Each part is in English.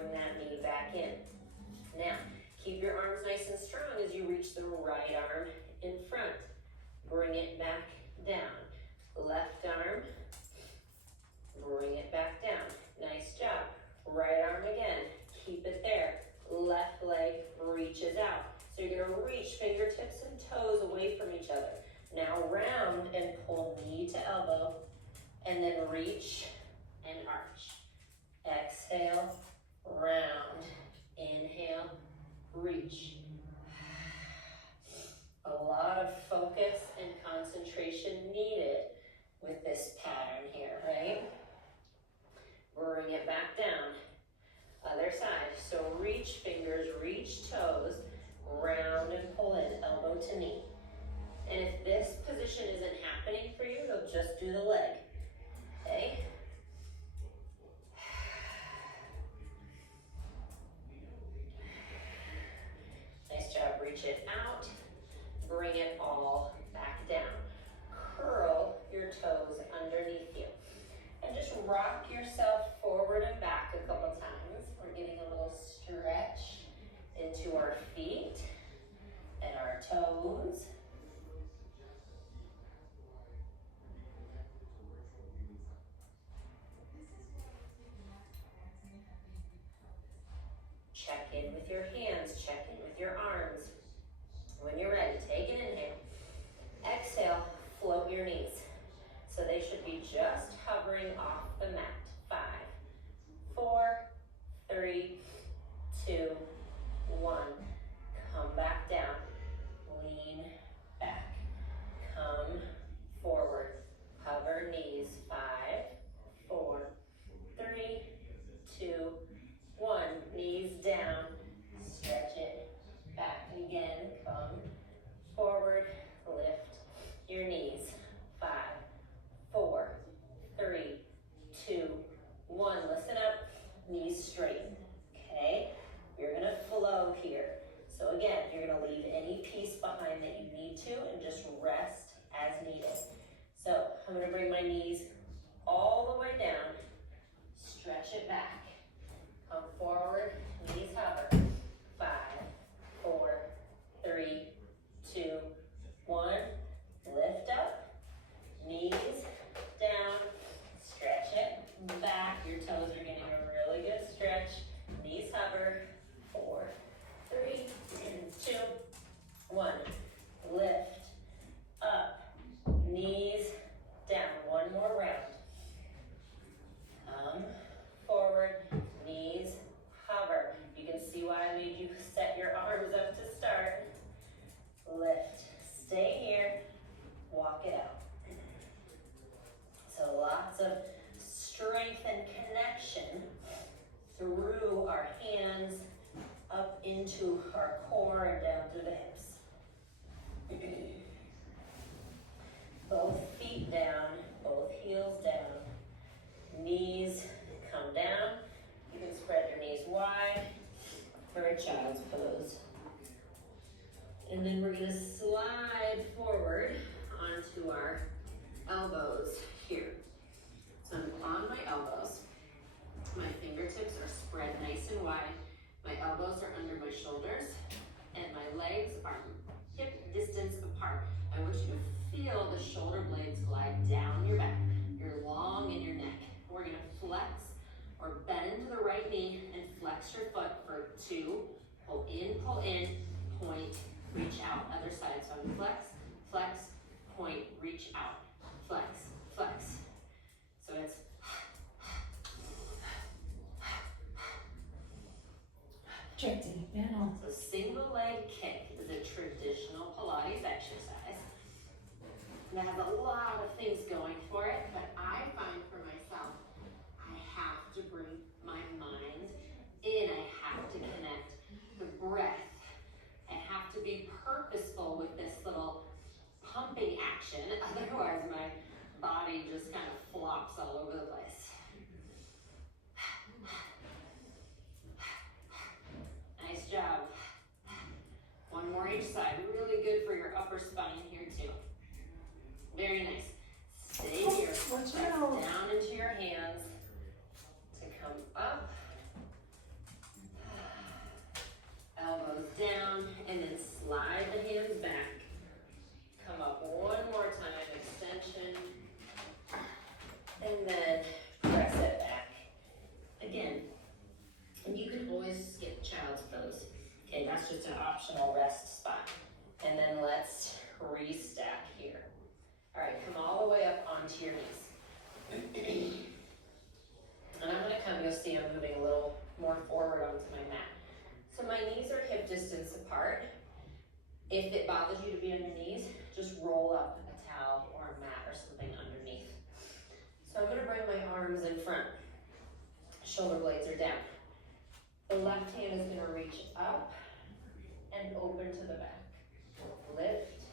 bring that knee back in. Now, keep your arms nice and strong as you reach the right arm in front. Bring it back down. Left arm, bring it back down. Nice job. Right arm again, keep it there. Left leg reaches out. So you're gonna reach fingertips and toes away from each other. Now round and pull knee to elbow, and then reach and arch. Exhale, round. Inhale, reach. A lot of focus and concentration needed with this pattern here, right? Bring it back down. Other side. So reach fingers, reach toes, round and pull in, elbow to knee. And if this position isn't happening for you, you'll just do the leg. Okay? Nice job. Reach it out. Bring it all back down. Curl your toes underneath you. And just rock yourself forward and back a couple times. We're getting a little stretch into our feet and our toes. Check in with your hands, check in with your arms. When you're ready, take an inhale. Exhale, float your knees. So they should be just hovering off the mat. 5, 4, 3, 2, 1. Come back down. Lean back. Come forward. Hover knees. 5, 4, 3, 2, 1. Knees down. Stretch it back again. Come forward. Lift your knees. 5, 4, 3, 2, 1. Listen up. Knees straight. Okay? You're going to flow here. So again, you're going to leave any piece behind that you need to and just rest as needed. So I'm going to bring my knees all the way down. Stretch it back. Come forward. Knees hover. 5, 4, 3, 2, 1. Lift up. Knees down. Stretch it back. Your toes are getting a really good stretch. Knees hover. 4, 3, 2, 1. Lift up. Knees down. One more round. Come forward. Knees hover. You can see why I made you set your arms up to start. Lift. Stay here. Walk it out. So lots of strength and connection through our hands, up into our core and down through the hips. Both feet down, both heels down. Knees come down. You can spread your knees wide for a child's pose. And then we're gonna slide forward onto our elbows here. So I'm on my elbows. My fingertips are spread nice and wide. My elbows are under my shoulders and my legs are hip distance apart. I want you to feel the shoulder blades glide down your back. You're long in your neck. We're gonna flex or bend to the right knee and flex your foot for 2. Pull in, point, reach out. Other side. So I'm flex, flex, point, reach out. Flex, flex. So it's so single leg kick is a traditional Pilates exercise that has a lot of things going for it, but I find for myself, I have to bring my mind in. I have to connect the breath. I have to be purposeful with this little pumping action, otherwise my body just kind of flops all over the place. Nice job. One more each side. Really good for your upper spine here too. Very nice. Stay here. Press down into your hands to come up into your knees. And I'm gonna come, you'll see I'm moving a little more forward onto my mat. So my knees are hip distance apart. If it bothers you to be on your knees, just roll up a towel or a mat or something underneath. So I'm gonna bring my arms in front. Shoulder blades are down. The left hand is gonna reach up and open to the back. Lift,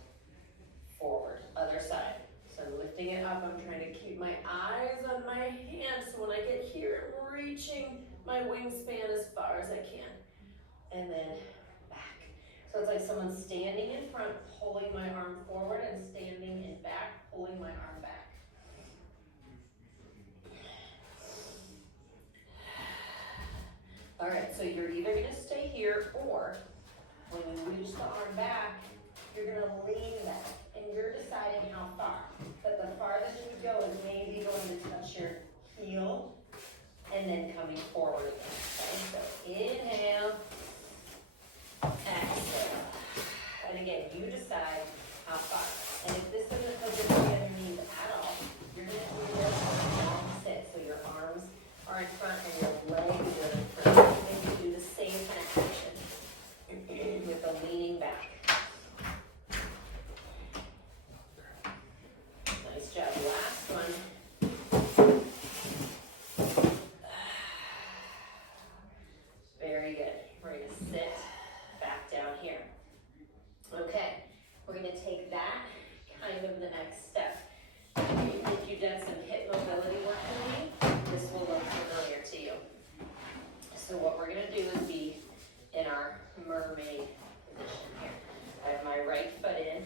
forward, other side. So I'm lifting it up, I'm trying to keep my eyes on my hands, so when I get here, I'm reaching my wingspan as far as I can. And then back. So it's like someone's standing in front, pulling my arm forward, and standing in back, pulling my arm back. All right, so you're either gonna stay here, or when you reach the arm back, you're gonna lean back, and you're deciding how far. But the farthest you go is maybe going to touch your heel, and then coming forward again, okay? So inhale, exhale. And again, you decide how far. And if this doesn't feel good to be on your knees at all, you're gonna do this long sit. So your arms are in front and your legs are in front. And you do the same kind of action with the leaning back. Nice job. Last one. Very good. We're going to sit back down here. Okay, we're going to take that kind of the next step. If you've done some hip mobility work with me, this will look familiar to you. So what we're going to do is be in our mermaid position here. I have my right foot in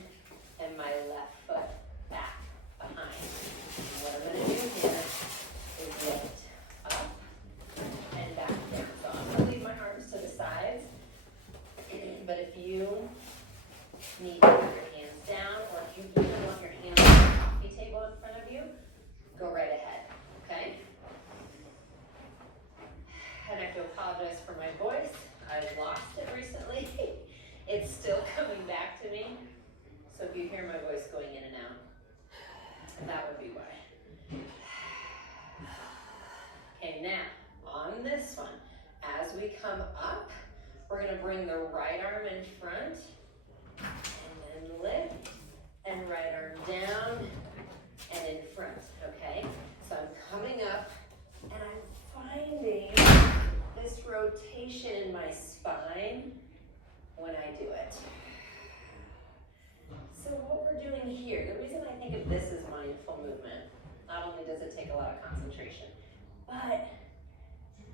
and my left foot back behind. And what I'm going to do here is lift up and back down. So I'm going to leave my arms to the sides, but if you need to put your hands down, or if you even want your hands on the coffee table in front of you, go right ahead, okay? And I have to apologize for my voice. I've lost it recently. It's still coming back to me. So if you hear my voice going in and out, that would be why. Okay, now, on this one, as we come up, we're gonna bring the right arm in front, and then lift, and right arm down, and in front, okay? So I'm coming up, and I'm finding this rotation in my spine when I do it. So what we're doing here, the reason I think of this as mindful movement, not only does it take a lot of concentration, but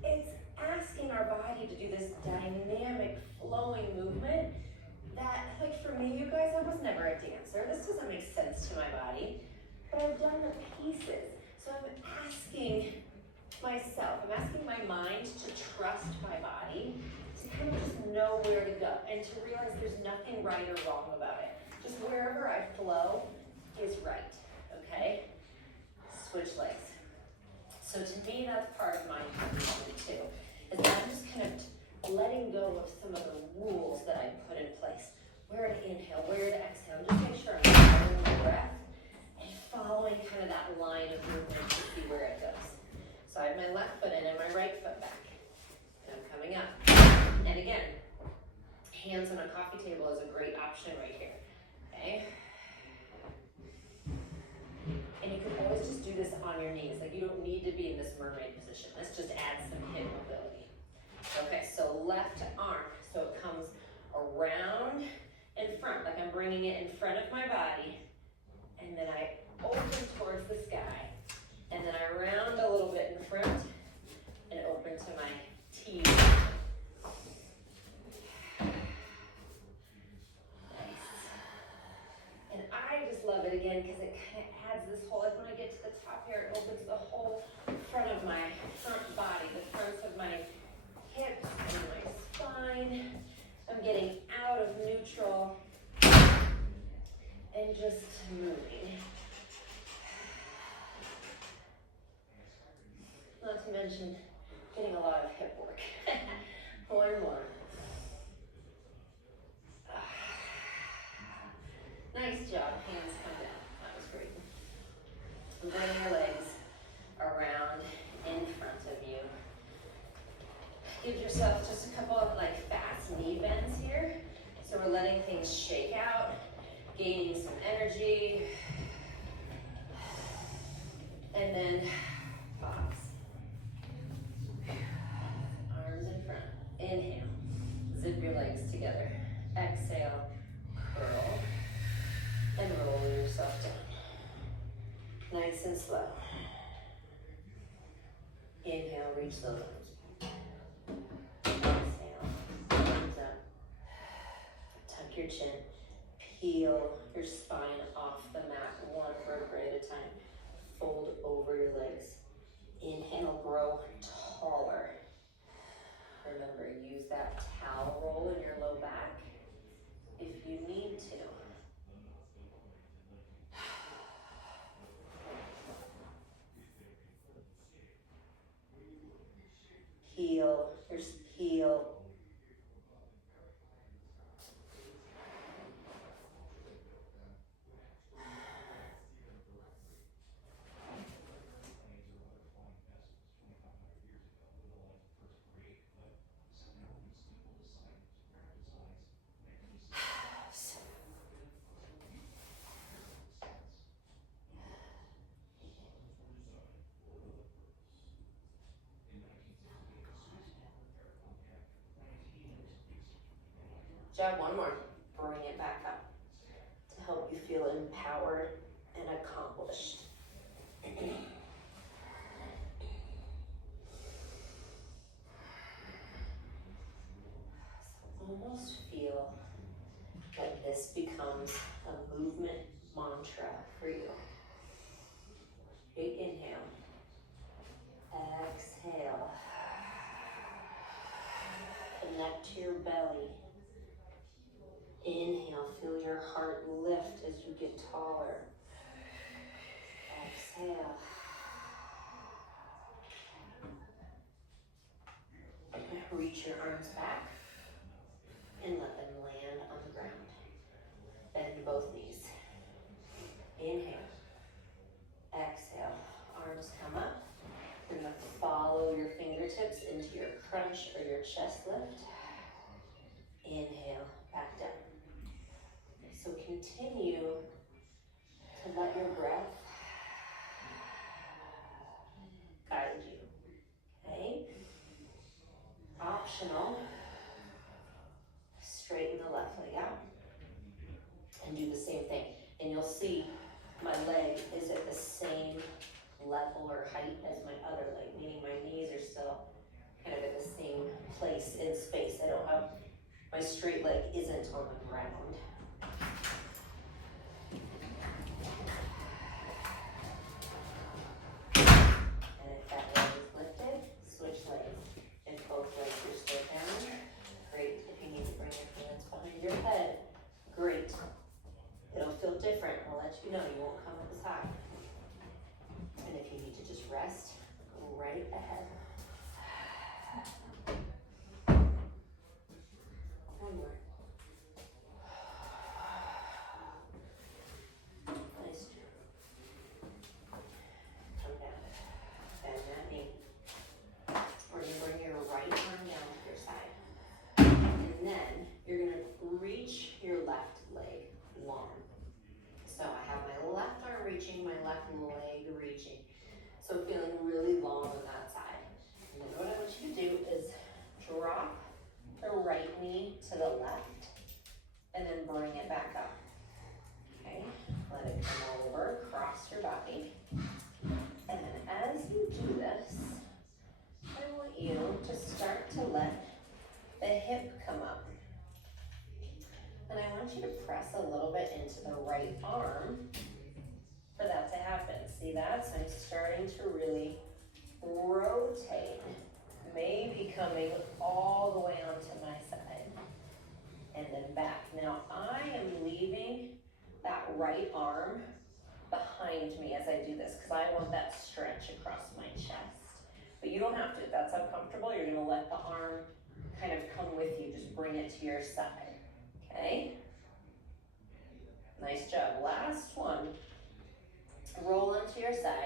it's asking our body to do this dynamic, flowing movement that, like for me, you guys, I was never a dancer. This doesn't make sense to my body, but I've done the pieces. So I'm asking myself, I'm asking my mind to trust my body, to kind of just know where to go, and to realize there's nothing right or wrong about it. Just wherever I flow is right, okay? Switch legs. So to me, that's part of mindful movement too, is that I'm just kind of letting go of some of the rules that I put in place. Where to inhale, where to exhale, just make sure I'm following my breath and following kind of that line of movement to see where it goes. So I have my left foot in and my right foot back. And I'm coming up. And again, hands on a coffee table is a great option right here. Okay? And you can always just do this on your knees. Like you don't need to be in this mermaid position. Let's just add some hip mobility. Okay, so left arm. So it comes around in front, like I'm bringing it in front of my body. And then I open towards the sky. And then I round a little bit in front and open to my T. And I just love it again because it kind of adds this whole, like when I get to the top here, it opens the whole front of my front body, the fronts of my hips and my spine. I'm getting out of neutral and just moving. Not to mention getting a lot of hip work. One more. Nice job. Hands come down. That was great. Bring your legs around in front of you. Give yourself just a couple of like fast knee bends here. So we're letting things shake out, gaining some energy. And then pause. Arms in front. Inhale. Zip your legs together. Exhale. Curl. And roll yourself down. Nice and slow. Inhale, reach the legs. Exhale. Arms up. Tuck your chin. Peel your spine off the mat, one vertebrae at a time. Fold over your legs. Inhale, grow taller. Remember, use that towel roll in your low back if you need to. Peel, peel. Job, one more. Bring it back up to help you feel empowered and accomplished. Almost feel like this becomes a movement mantra for you. Big inhale. Exhale. Connect to your belly. Inhale, feel your heart lift as you get taller. Exhale. Reach your arms back and let them land on the ground. Bend both knees. Inhale. Exhale. Arms come up. You're going to follow your fingertips into your crunch or your chest lift. Inhale, back down. So continue to let your breath guide you, okay? Optional, straighten the left leg out and do the same thing. And you'll see my leg is at the same level or height as my other leg, meaning my knees are still kind of at the same place in space. I don't have, my straight leg isn't on the ground. And if that leg is lifted, switch legs. If both legs are still down, great. If you need to bring your hands behind your head, great. It'll feel different. I'll let you know. You won't come up as high. And if you need to just rest, go right ahead. One more. Nice. Come down. Bend that knee. We're going to bring your right arm down to your side. And then you're going to reach your left leg long. So I have my left arm reaching, my left leg reaching. So feeling really long on that side. And then what I want you to do is drop the right knee to the left and then bring it back up. Okay, let it come over, cross your body. And then as you do this, I want you to start to let the hip come up. And I want you to press a little bit into the right arm for that to happen. See that? So I'm starting to really rotate, maybe coming all the way onto my side and then back. Now I am leaving that right arm behind me as I do this because I want that stretch across my chest. But you don't have to. If that's uncomfortable, you're going to let the arm kind of come with you. Just bring it to your side. Okay? Nice job. Last one. Roll onto your side.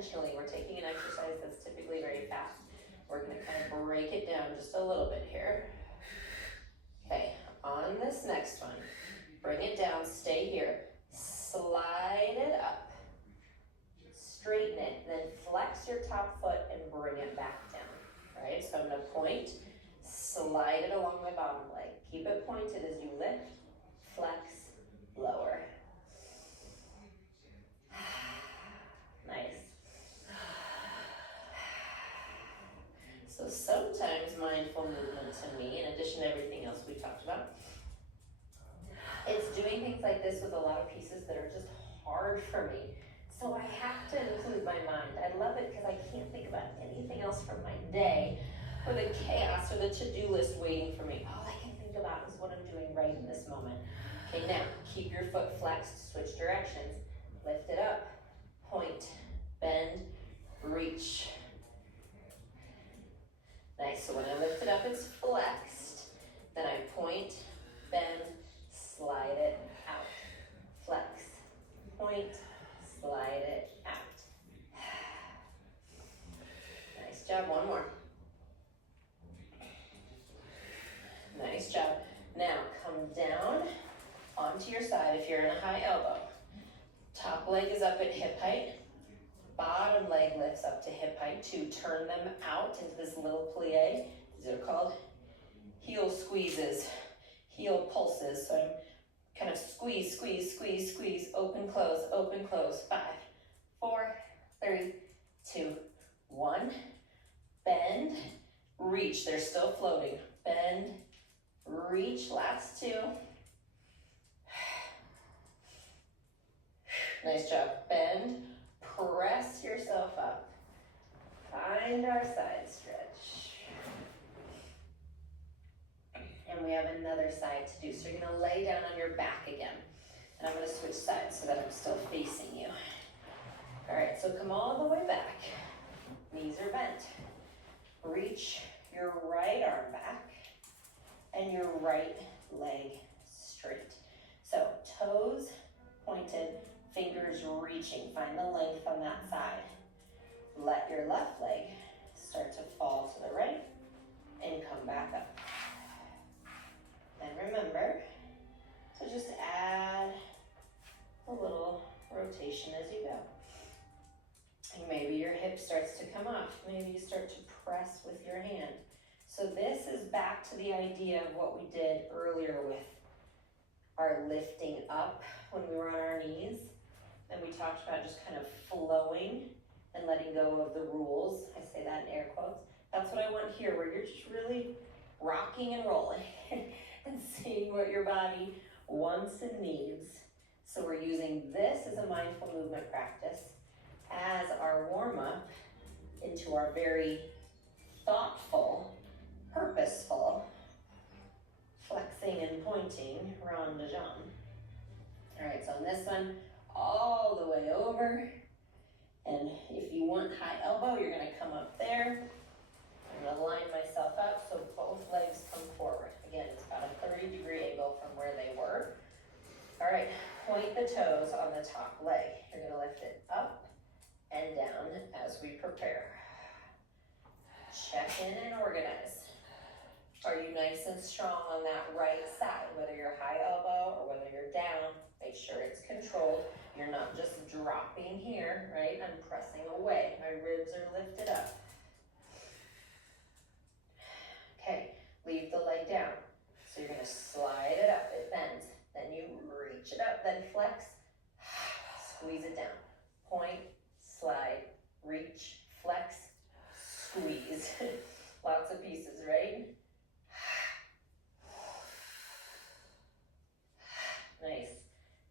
intentionally. We're taking an exercise that's typically very fast. We're gonna kind of break it down just a little bit here. Okay, on this next one, bring it down, stay here, slide it up, straighten it, then flex your top foot and bring it back down, right? So I'm gonna point, slide it along my bottom leg. Keep it pointed as you lift, flex, lower. Nice. So sometimes mindful movement to me, in addition to everything else we talked about, it's doing things like this with a lot of pieces that are just hard for me. So I have to include my mind. I love it because I can't think about anything else from my day or the chaos or the to-do list waiting for me. All I can think about is what I'm doing right in this moment. Okay, now keep your foot flexed, switch directions, lift it up, point, bend, reach. Nice, so when I lift it up, it's flexed. Then I point, bend, slide it out. Flex, point, slide it out. Nice job, one more. Nice job. Now come down onto your side if you're in a high elbow. Top leg is up at hip height. Bottom leg lifts up to hip height too. Turn them out into this little plie. These are called heel squeezes, heel pulses. So I'm kind of squeeze, squeeze, squeeze, squeeze, open, close, 5, 4, 3, 2, 1. Bend, reach, they're still floating. Bend, reach, last 2. Nice job. Bend, press yourself up. Find our side stretch. And we have another side to do. So you're gonna lay down on your back again. And I'm gonna switch sides so that I'm still facing you. All right, so come all the way back. Knees are bent. Reach your right arm back and your right leg straight. So toes pointed, fingers reaching. Find the length on that side. Let your left leg start to fall to the right and come back up. And remember to just add a little rotation as you go. And maybe your hip starts to come off. Maybe you start to press with your hand. So this is back to the idea of what we did earlier with our lifting up when we were on our knees. And we talked about just kind of flowing and letting go of the rules. I say that in air quotes. That's what I want here, where you're just really rocking and rolling and seeing what your body wants and needs. So we're using this as a mindful movement practice as our warm-up into our very thoughtful, purposeful flexing and pointing rond de jambe. All right, so on this one, all the way over. And if you want high elbow, you're gonna come up there. I'm gonna line myself up so both legs come forward. Again, it's about a 30-degree angle from where they were. All right, point the toes on the top leg. You're gonna lift it up and down as we prepare. Check in and organize. Are you nice and strong on that right side? Whether you're high elbow or whether you're down, make sure it's controlled. You're not just dropping here, right? I'm pressing away. My ribs are lifted up. Okay, leave the leg down. So you're gonna slide it up, it bends. Then you reach it up, then flex, squeeze it down. Point, slide, reach, flex, squeeze. Lots of pieces, right? Nice.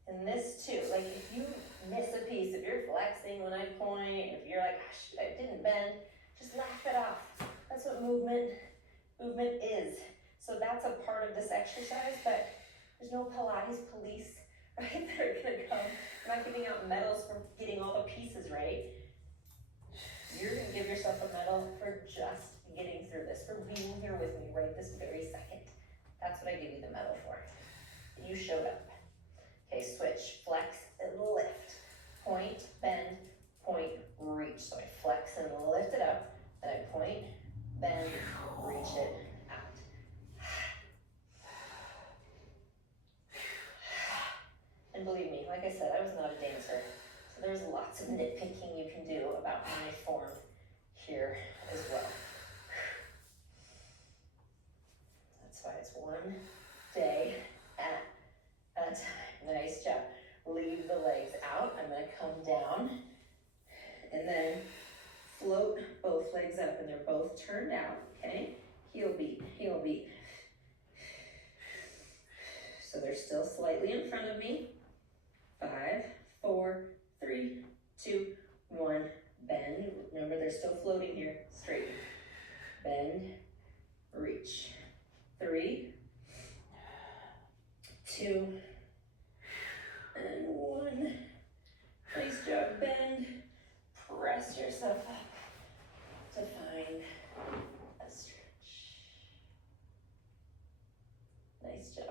And this too, like if you miss a piece, if you're flexing when I point, if you're like, I didn't bend, just laugh it off. That's what movement is. So that's a part of this exercise, but there's no Pilates police, right? They're gonna come. I'm not giving out medals for getting all the pieces right. You're gonna give yourself a medal for just getting through this, for being here with me right this very second. That's what I give you the medal for. You showed up. Okay, switch, flex and lift. Point, bend, point, reach. float both legs up and they're both turned out, okay? Heel beat, heel beat. So they're still slightly in front of me. 5, 4, 3, 2, 1. Bend. Remember, they're still floating here. Straighten. Bend. Reach. 3, 2, and 1. Nice job. Bend. Press yourself up to find a stretch. Nice job.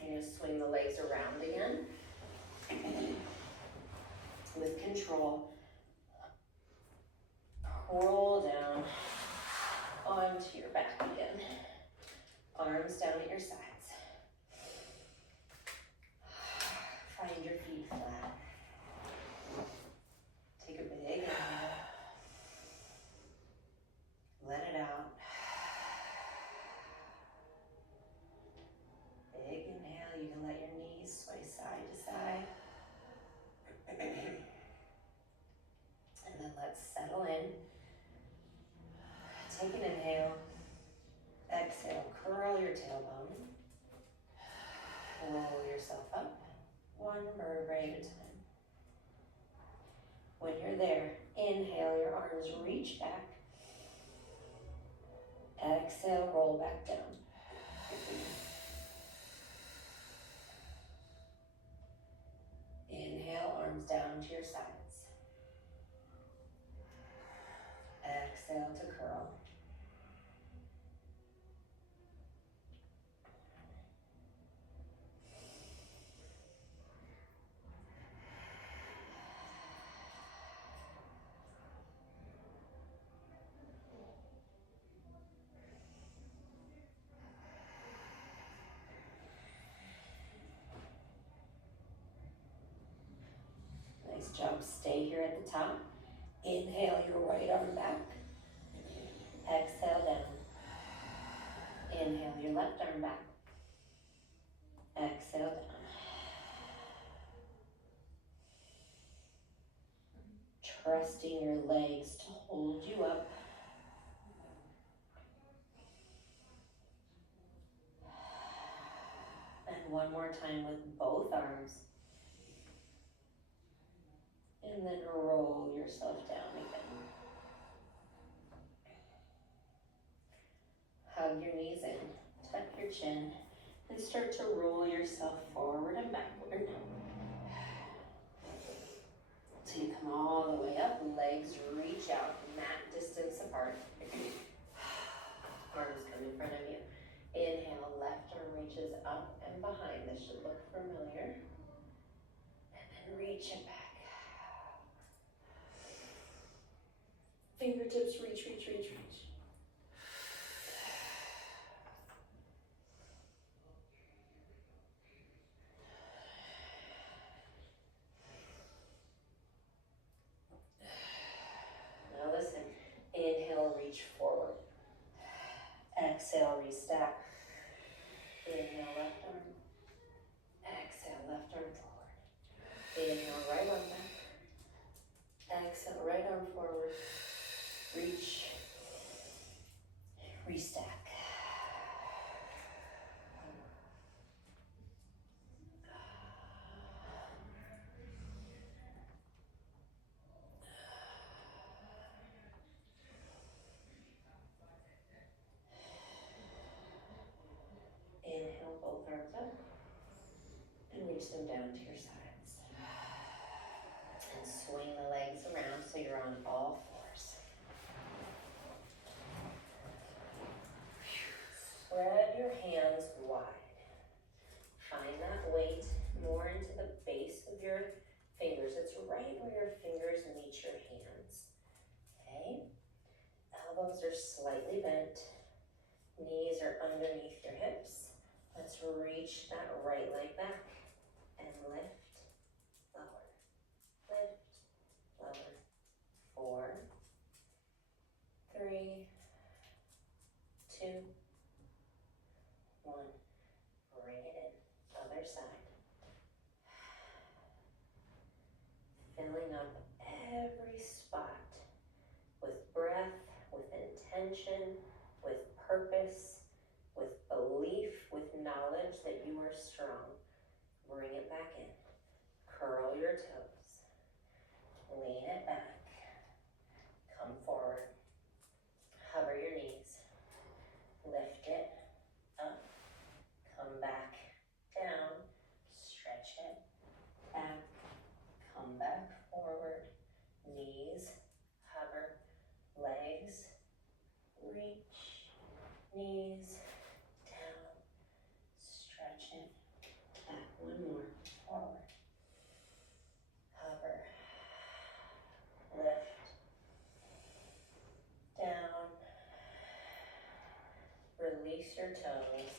You're going to swing the legs around again. With control. Roll down onto your back again. Arms down at your sides. Find your feet flat. Take a big inhale. Let it out. Big inhale. You can let your knees sway side to side. And then let's settle in. Take an inhale. Exhale, curl your tailbone. Roll yourself up, one vertebrae at a time. When you're there, inhale, your arms reach back. Exhale, roll back down. Inhale, arms down to your sides. Exhale to curl. Nice job. Stay here at the top. Inhale your right arm back. Exhale down. Inhale your left arm back. Exhale down. Trusting your legs to hold you up. And one more time with both arms. And then roll yourself down again. Hug your knees in, tuck your chin, and start to roll yourself forward and backward. So you come all the way up, legs reach out, mat distance apart. Arms come in front of you. Inhale, left arm reaches up and behind. This should look familiar. And then reach it back. Fingertips reach, reach, reach, reach. Now listen, inhale, reach forward. Exhale, restack. Inhale, left arm. Exhale, left arm forward. Inhale, right arm back. Exhale, right arm forward. Reach. Restack. Inhale, both arms up. And reach them down to your sides. And swing the legs around so you're on all fours. Spread your hands wide. Find that weight more into the base of your fingers. It's right where your fingers meet your hands. Okay? Elbows are slightly bent. Knees are underneath your hips. Let's reach that right leg back and lift, lower, lift, lower. 4, 3, 2, 1. Bring it in. Other side. Filling up every spot intention, with purpose, with belief, with knowledge that you are strong. Bring it back in. Curl your toes. Lean it back. Come forward. Hover your knees. Lift it up. Come back down. Stretch it back. Come back forward. Knees, hover, legs, reach, knees, down, stretch it, back, one more, forward, hover, lift, down, release your toes,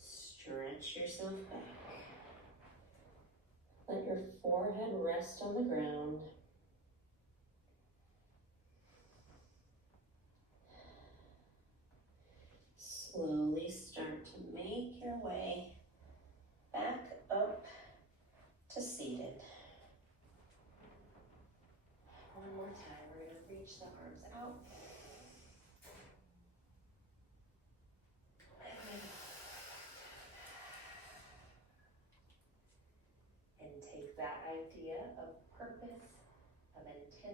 stretch yourself back, let your forehead rest on the ground. Slowly start to make your way back up to seated. One more time, we're going to reach the arms out. And take that idea of purpose